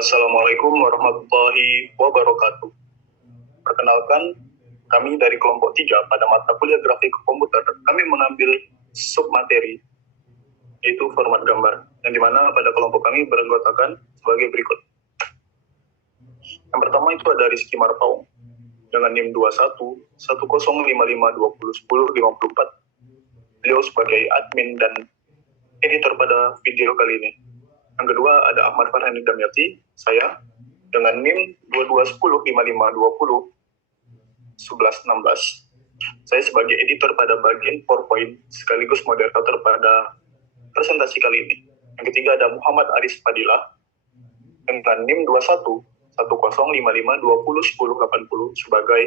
Assalamualaikum warahmatullahi wabarakatuh. Perkenalkan, kami dari kelompok 3 pada mata kuliah grafik komputer. Kami mengambil submateri, yaitu format gambar, yang dimana pada kelompok kami beranggotakan sebagai berikut. Yang pertama itu ada Rizky Marpaung, dengan NIM 21 1055 20 10 54. Beliau sebagai admin dan editor pada video kali ini. Yang kedua ada Ahmad Farhani Damyati, saya dengan NIM 22105520 1116. Saya sebagai editor pada bagian PowerPoint sekaligus moderator pada presentasi kali ini. Yang ketiga ada Muhammad Aris Fadilah dengan NIM 21 1055 20 10 80 sebagai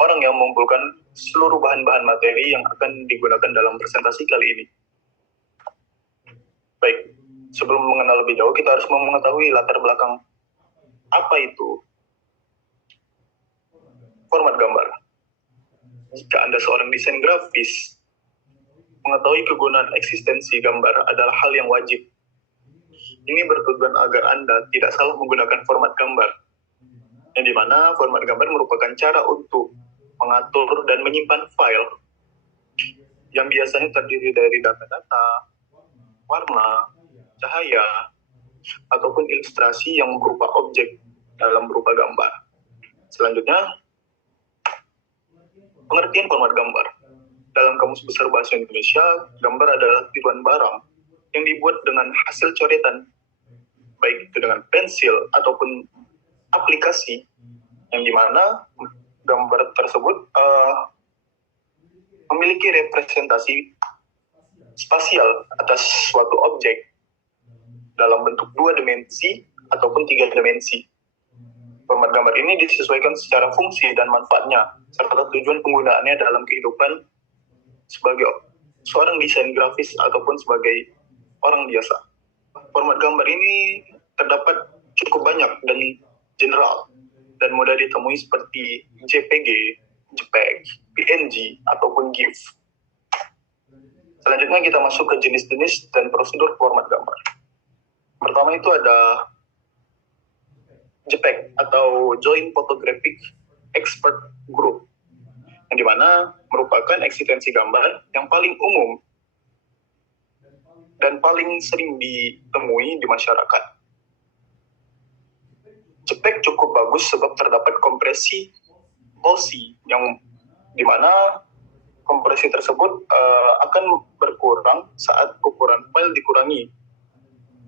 orang yang mengumpulkan seluruh bahan-bahan materi yang akan digunakan dalam presentasi kali ini. Baik, sebelum mengenal lebih jauh, kita harus mengetahui latar belakang apa itu format gambar. Jika Anda seorang desain grafis, mengetahui kegunaan eksistensi gambar adalah hal yang wajib. Ini bertujuan agar Anda tidak salah menggunakan format gambar, yang dimana format gambar merupakan cara untuk mengatur dan menyimpan file yang biasanya terdiri dari data-data, warna, cahaya, ataupun ilustrasi yang berupa objek dalam berupa gambar. Selanjutnya, pengertian format gambar. Dalam Kamus Besar Bahasa Indonesia, gambar adalah tiruan barang yang dibuat dengan hasil coretan, baik itu dengan pensil ataupun aplikasi, yang dimana gambar tersebut memiliki representasi spasial atas suatu objek dalam bentuk 2 dimensi ataupun 3 dimensi. Format gambar ini disesuaikan secara fungsi dan manfaatnya, serta tujuan penggunaannya dalam kehidupan sebagai seorang desain grafis ataupun sebagai orang biasa. Format gambar ini terdapat cukup banyak dan general, dan mudah ditemui seperti JPG, JPEG, PNG, ataupun GIF. Selanjutnya kita masuk ke jenis-jenis dan prosedur format gambar. Pertama itu ada JPEG atau Joint Photographic Expert Group, yang dimana merupakan eksistensi gambar yang paling umum dan paling sering ditemui di masyarakat. JPEG cukup bagus sebab terdapat kompresi OSI yang dimana kompresi tersebut akan berkurang saat ukuran file dikurangi.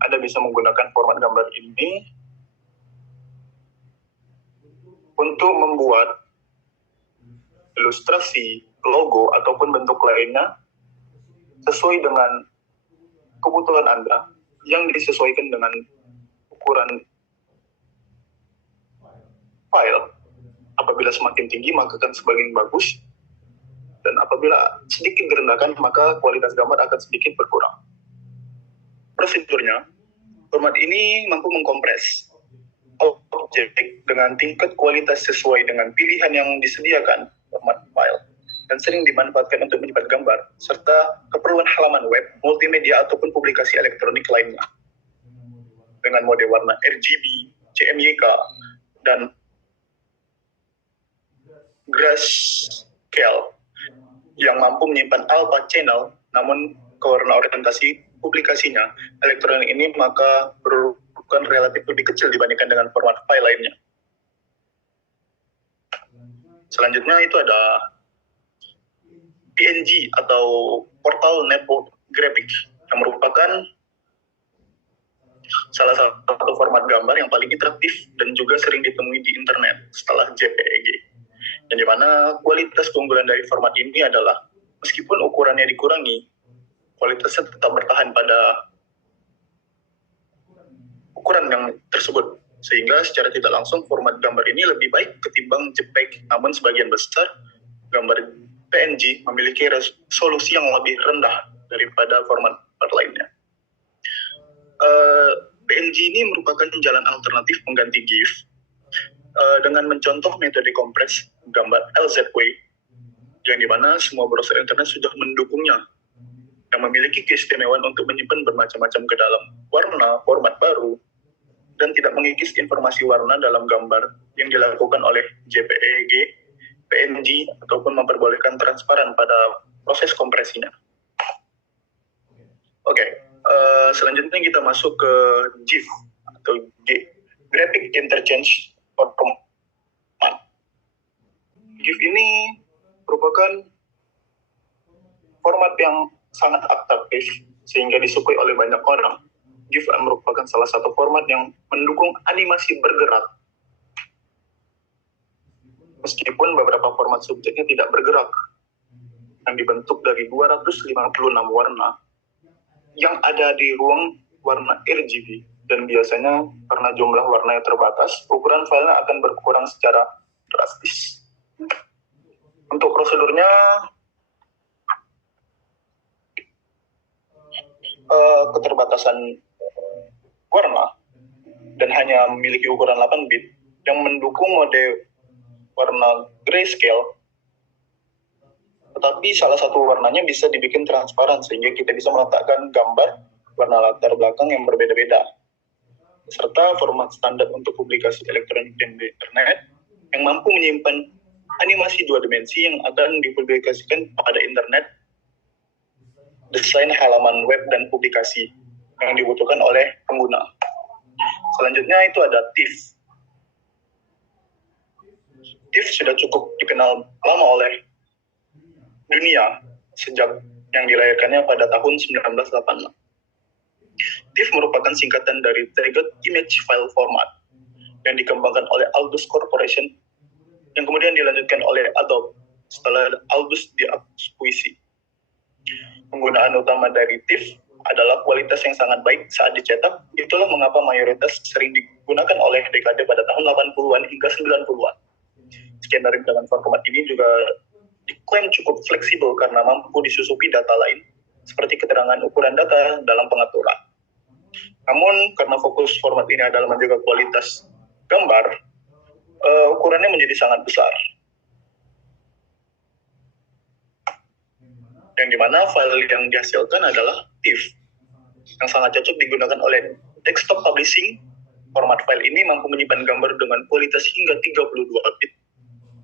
Anda bisa menggunakan format gambar ini untuk membuat ilustrasi, logo, ataupun bentuk lainnya sesuai dengan kebutuhan Anda yang disesuaikan dengan ukuran file. Apabila semakin tinggi maka akan semakin bagus, dan apabila sedikit direndahkan maka kualitas gambar akan sedikit berkurang. Prosedurnya, format ini mampu mengkompres objek dengan tingkat kualitas sesuai dengan pilihan yang disediakan format file, dan sering dimanfaatkan untuk menyimpan gambar serta keperluan halaman web, multimedia ataupun publikasi elektronik lainnya. Dengan mode warna RGB, CMYK, dan grayscale yang mampu menyimpan alpha channel, namun kewarna orientasi publikasinya elektronik ini maka berukuran relatif lebih kecil dibandingkan dengan format file lainnya. Selanjutnya itu ada PNG atau Portal Network Graphic, yang merupakan salah satu format gambar yang paling interaktif dan juga sering ditemui di internet setelah JPEG. Yang dimana kualitas keunggulan dari format ini adalah meskipun ukurannya dikurangi, kualitasnya tetap bertahan pada ukuran yang tersebut, sehingga secara tidak langsung format gambar ini lebih baik ketimbang JPEG. Namun sebagian besar gambar PNG memiliki resolusi yang lebih rendah daripada format lainnya. PNG ini merupakan jalan alternatif pengganti GIF dengan mencontoh metode kompres gambar LZW, yang dimana semua browser internet sudah mendukungnya, yang memiliki keistimewaan untuk menyimpan bermacam-macam ke dalam warna, format baru, dan tidak mengikis informasi warna dalam gambar yang dilakukan oleh JPEG, PNG, ataupun memperbolehkan transparan pada proses kompresinya. Oke, selanjutnya kita masuk ke GIF atau Graphic Interchange Format. GIF ini merupakan format yang sangat adaptif sehingga disukai oleh banyak orang. GIF merupakan salah satu format yang mendukung animasi bergerak. Meskipun beberapa format subjeknya tidak bergerak, yang dibentuk dari 256 warna yang ada di ruang warna RGB, dan biasanya karena jumlah warna yang terbatas, ukuran filenya akan berkurang secara drastis. Untuk prosedurnya, keterbatasan warna dan hanya memiliki ukuran 8 bit yang mendukung mode warna grayscale, tetapi salah satu warnanya bisa dibikin transparan sehingga kita bisa meletakkan gambar warna latar belakang yang berbeda-beda, serta format standar untuk publikasi elektronik dan di internet yang mampu menyimpan animasi 2 dimensi yang akan dipublikasikan pada internet, desain halaman web, dan publikasi yang dibutuhkan oleh pengguna. Selanjutnya itu ada TIFF. TIFF sudah cukup dikenal lama oleh dunia sejak yang dilahirkannya pada tahun 1986. TIFF merupakan singkatan dari Target Image File Format yang dikembangkan oleh Aldus Corporation yang kemudian dilanjutkan oleh Adobe setelah Aldus diakuisisi. Penggunaan utama dari TIFF adalah kualitas yang sangat baik saat dicetak. Itulah mengapa mayoritas sering digunakan oleh dekade pada tahun 80-an hingga 90-an. Skenario dengan format ini juga diklaim cukup fleksibel karena mampu disusupi data lain, seperti keterangan ukuran data dalam pengaturan. Namun, karena fokus format ini adalah menjaga kualitas gambar, ukurannya menjadi sangat besar. Yang dimana file yang dihasilkan adalah TIFF, yang sangat cocok digunakan oleh desktop publishing. Format file ini mampu menyimpan gambar dengan kualitas hingga 32 bit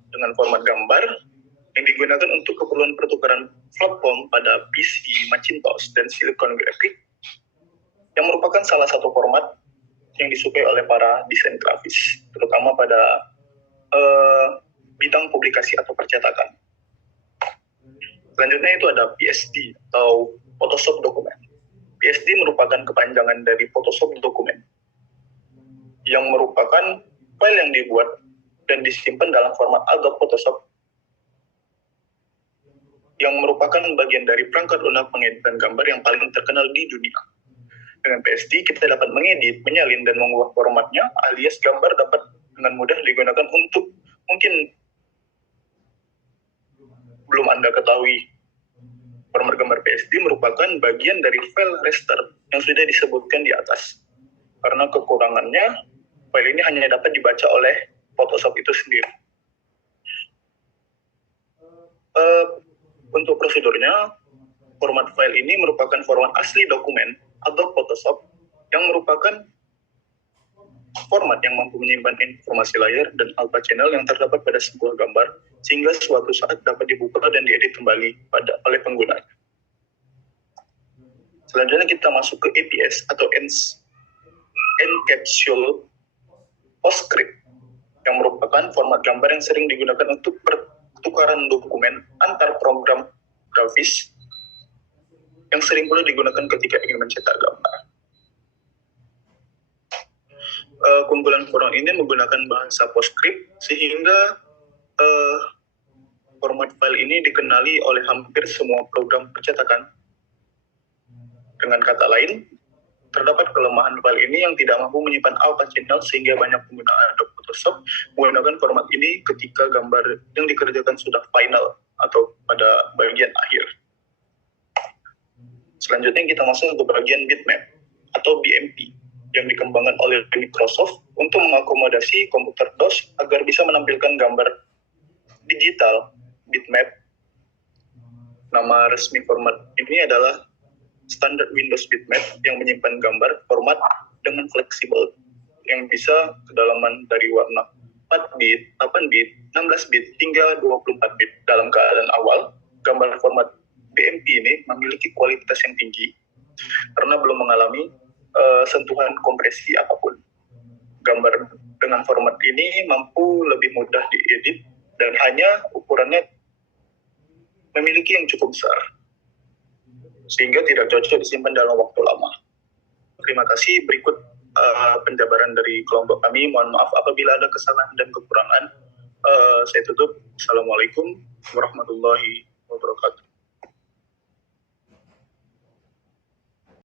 dengan format gambar yang digunakan untuk keperluan pertukaran platform pada PC, Macintosh, dan Silicon Graphics, yang merupakan salah satu format yang disukai oleh para desain grafis, terutama pada bidang publikasi atau percetakan. Selanjutnya itu ada PSD atau Photoshop Document. PSD merupakan kepanjangan dari Photoshop Document, yang merupakan file yang dibuat dan disimpan dalam format Adobe Photoshop, yang merupakan bagian dari perangkat lunak pengeditan gambar yang paling terkenal di dunia. Dengan PSD, kita dapat mengedit, menyalin, dan mengubah formatnya, alias gambar dapat dengan mudah digunakan untuk, mungkin belum Anda ketahui, format gambar PSD merupakan bagian dari file raster yang sudah disebutkan di atas. Karena kekurangannya, file ini hanya dapat dibaca oleh Photoshop itu sendiri. Untuk prosedurnya, format file ini merupakan format asli dokumen atau Photoshop yang merupakan format yang mampu menyimpan informasi layar dan alpha channel yang terdapat pada sebuah gambar, sehingga suatu saat dapat dibuka dan diedit kembali oleh pengguna. Selanjutnya kita masuk ke EPS atau Encapsule PostScript, yang merupakan format gambar yang sering digunakan untuk pertukaran dokumen antar program grafis yang sering pula digunakan ketika ingin mencetak gambar. Kumpulan format ini menggunakan bahasa PostScript sehingga format file ini dikenali oleh hampir semua program percetakan. Dengan kata lain, terdapat kelemahan file ini yang tidak mampu menyimpan alpha channel sehingga banyak pengguna Adobe Photoshop menggunakan format ini ketika gambar yang dikerjakan sudah final atau pada bagian akhir. Selanjutnya kita masuk ke bagian bitmap atau BMP yang dikembangkan oleh Microsoft untuk mengakomodasi komputer DOS agar bisa menampilkan gambar digital bitmap. Nama resmi format ini adalah standar Windows bitmap yang menyimpan gambar format dengan fleksibel yang bisa kedalaman dari warna 4 bit, 8 bit, 16 bit, hingga 24 bit. Dalam keadaan awal, gambar format BMP ini memiliki kualitas yang tinggi karena belum mengalami sentuhan kompresi apapun. Gambar dengan format ini mampu lebih mudah diedit dan hanya ukurannya memiliki yang cukup besar, sehingga tidak cocok disimpan dalam waktu lama. Terima kasih. Berikut penjabaran dari kelompok kami. Mohon maaf apabila ada kesalahan dan kekurangan. Saya tutup. Assalamualaikum warahmatullahi wabarakatuh.